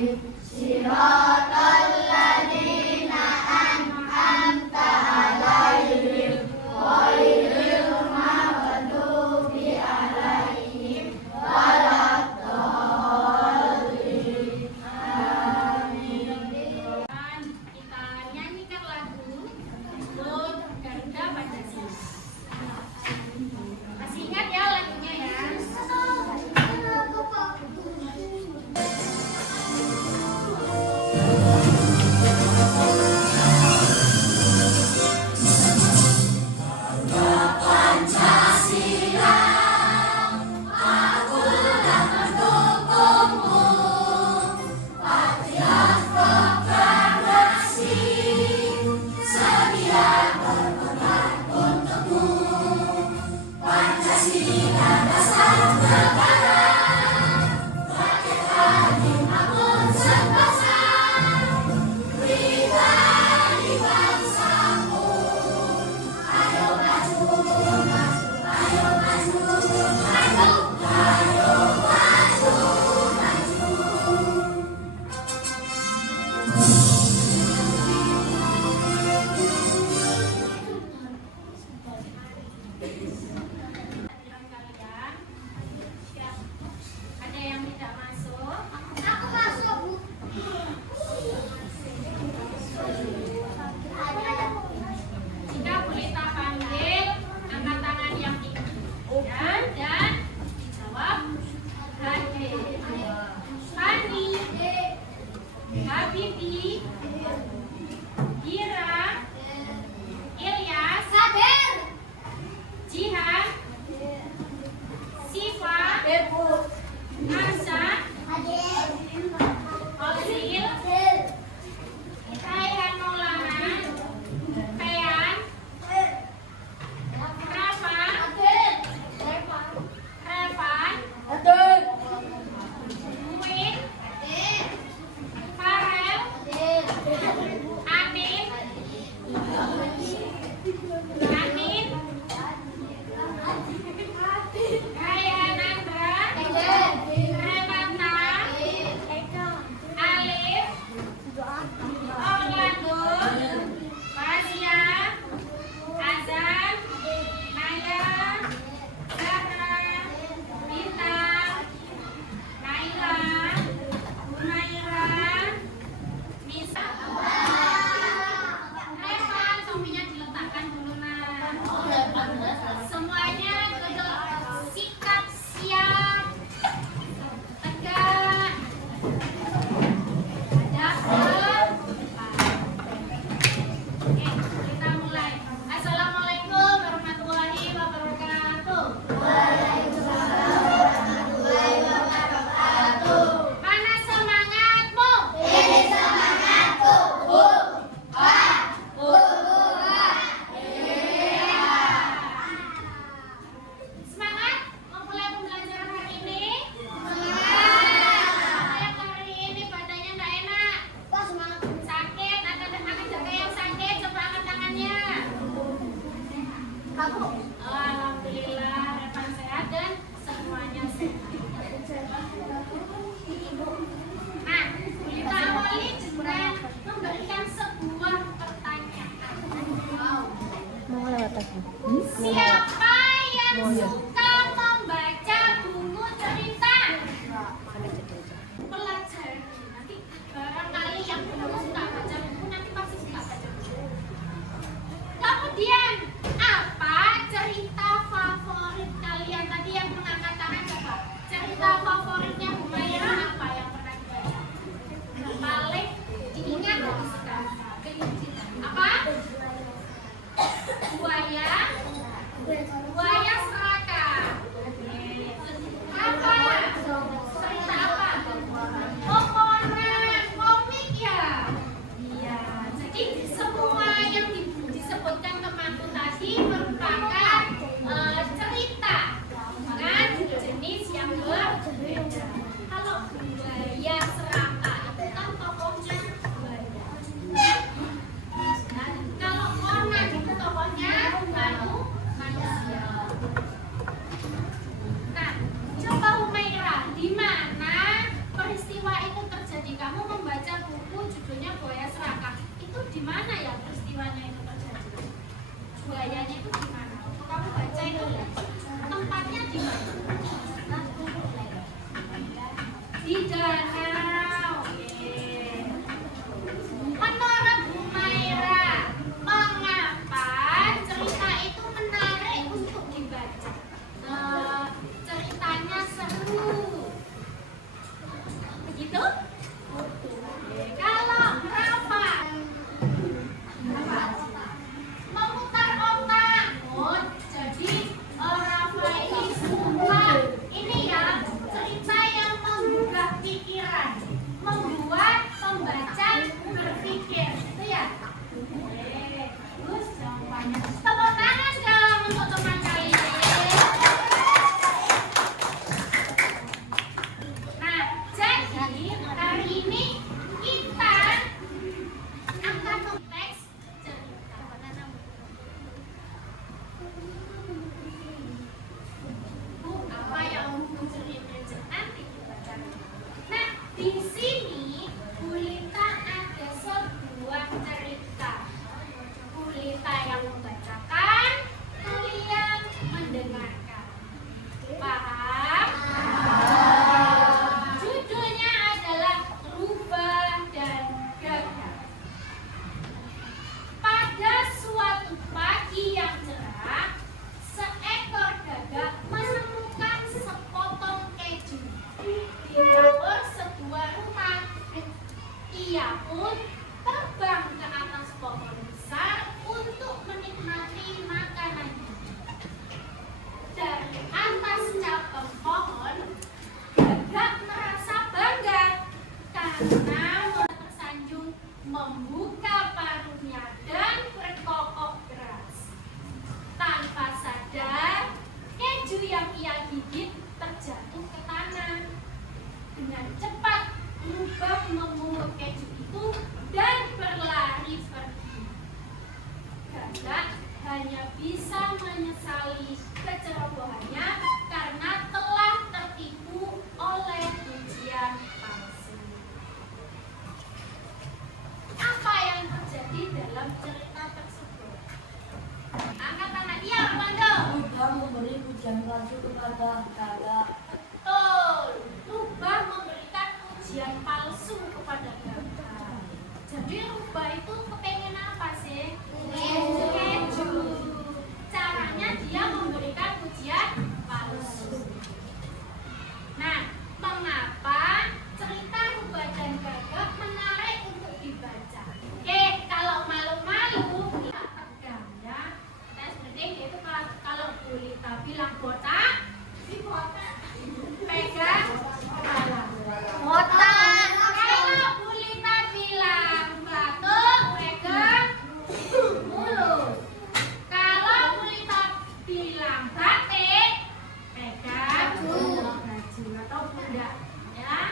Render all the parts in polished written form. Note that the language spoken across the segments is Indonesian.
Farel, Ia pun terbang ke atas pohon besar untuk menikmati makanannya. Dari atas cabang pohon, Gagak merasa bangga karena tersanjung membuka paruhnya dan berkokok keras. Tanpa sadar, keju yang ia gigit terjatuh ke tanah. Dengan cepat, Rubah memungut keju itu dan berlari pergi. Gagak hanya bisa menyesali kecerobohannya karena telah tertipu oleh ujian palsu. Apa yang terjadi dalam cerita tersebut? Angkat tangan. Iya, Armando. Rubah memberi ujian palsu kepada Gagak. Betul. Rubah memberikan ujian palsu kepada Gagak. Jadi Rubah itu kepengen apa sih? Keju. Caranya dia memberikan ujian palsu. Nah, mengapa cerita Rubah dan Gagak menarik untuk dibaca? Kalau malu-malu, kita tegang ya. Kita seperti itu kalau Gulita bilang botak, si botak pegang kepala. Botak. Kalau Gulita bilang batuk, pegang mulut. Kalau Gulita bilang batik, pegang baju atau pundak. Ya.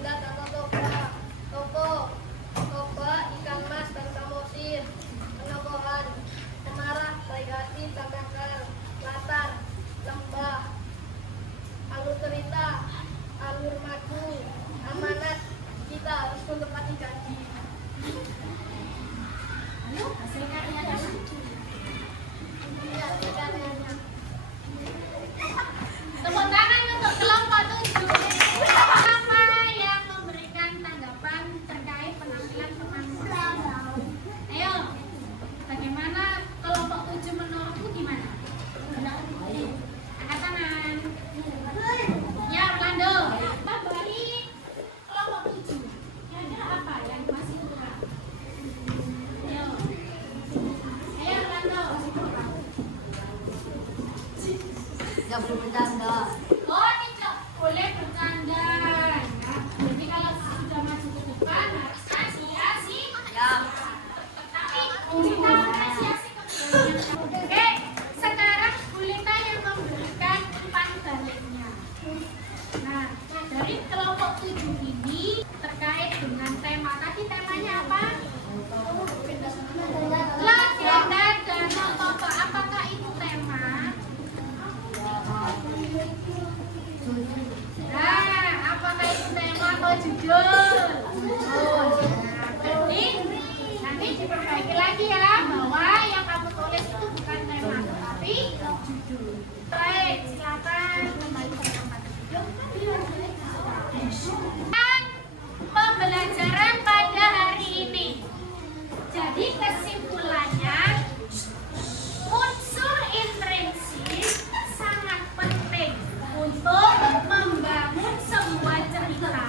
legenda Tata Toba, ikan mas dan samosir, penokohan, pemarah, baigati, takakal, latar, lembah, alur cerita, alur maju, amanat, kita harus menepati janji. Ayo, hasil karyanya. Hasil karyanya. Tepuk tangan untuk kelompok 7. Siapa yang memberikan tanggapan terkait penampilan pengantin? Ayo, bagaimana kelompok 7 menurutmu gimana? Angkat tangan. Ya, Orlando. Kita beri kelompok 7. Kira-kira apa yang masih kurang? Ayo. Ayo, Orlando. Nggak boleh bercanda. Oh, tidak boleh bercanda. Nah, jadi kalau sudah maju ke depan harus apresiasi. Ya. Tapi kita apresiasi kebaikan. Oke, sekarang Bulita yang memberikan umpan baliknya. Nah, dari kelompok 7 ini terkait dengan tema tadi, temanya apa? Legenda Danau Toba. Apakah itu tema? Nah, apakah itu tema atau judul? Nah, berarti nanti diperbaiki lagi ya, bahwa yang kamu tulis itu bukan tema, tapi judul. Baik, silakan kembali ke tempat duduk. Dan pembelajaran pada hari ini. Jadi kesimpulannya, unsur intrinsik sangat penting untuk membangun sebuah cerita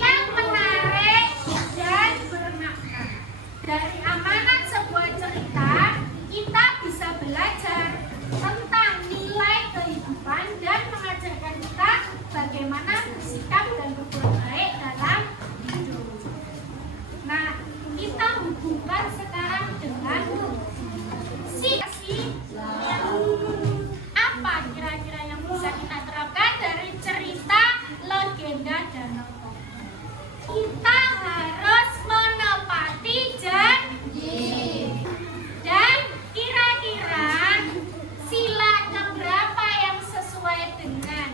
yang menarik dan bermakna. Dari amanat sebuah cerita, kita bisa belajar tentang nilai kehidupan dan mengajarkan kita bagaimana bersikap dan berbuat baik dalam hidup. Nah, kita hubungkan sekarang dengan situasi apa kira-kira yang bisa kita terapkan dari cerita legenda Danau Toba. Kita harus menepati janji. Dan kira-kira sila keberapa yang sesuai dengan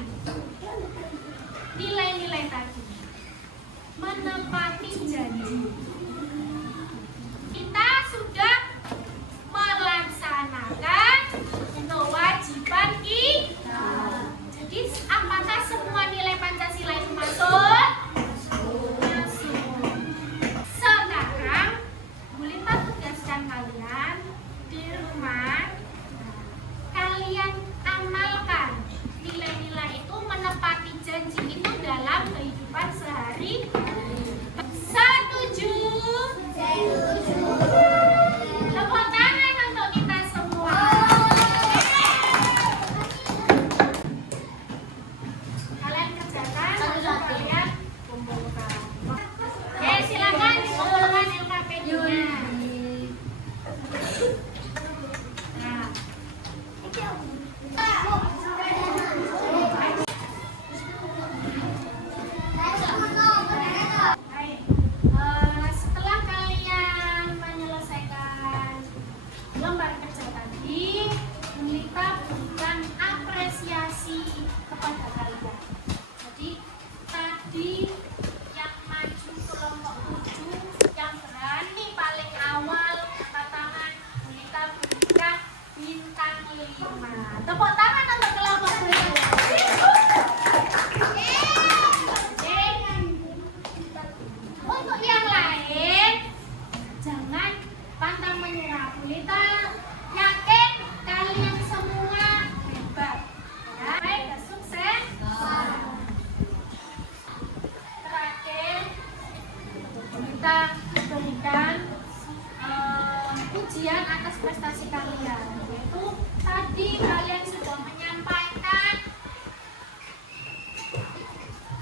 nilai-nilai tadi? Menepati janji. Kita sudah melaksanakan kewajiban kita. Jadi apakah semua nilai Pancasila itu masuk? Masuk. Sekarang Bulita tugaskan kalian di rumah. Kalian amalkan nilai-nilai itu, menepati janji itu dalam kehidupan sehari-hari. Setuju? Setuju. Tepuk tangan untuk kita semua. Kalian kerjakan, kalian kumpulkan. Oke, silakan dikumpulkan LKPD-nya. Nah. Baik. Setelah kalian menyelesaikan lembar kerja tadi, Bulita berikan apresiasi kepada kalian. Jadi tadi yang maju kelompok 7, yang berani paling awal angkat tangan, Bulita berikan bintang 5. Tepuk tangan untuk kelompok 7. Untuk yang lain, jangan pantang menyerah. Bulita yakin kalian semua hebat. Ya, baik, sukses. Terakhir, kita berikan ujian atas prestasi kalian. Yaitu tadi kalian sudah menyampaikan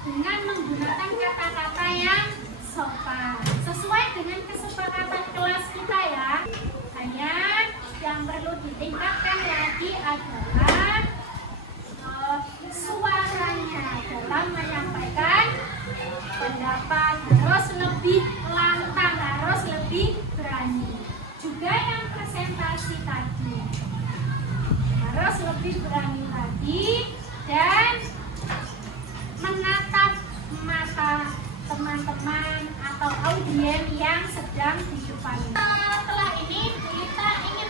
dengan menggunakan kata-kata yang sopan sesuai dengan kesepakatan kelas kita ya. Hanya yang perlu ditingkatkan lagi adalah suaranya dalam menyampaikan hadapan, harus lebih lantang, harus lebih berani. Juga yang presentasi tadi harus lebih berani tadi dan menatap mata teman-teman atau audiens yang sedang di depan. Setelah ini kita ingin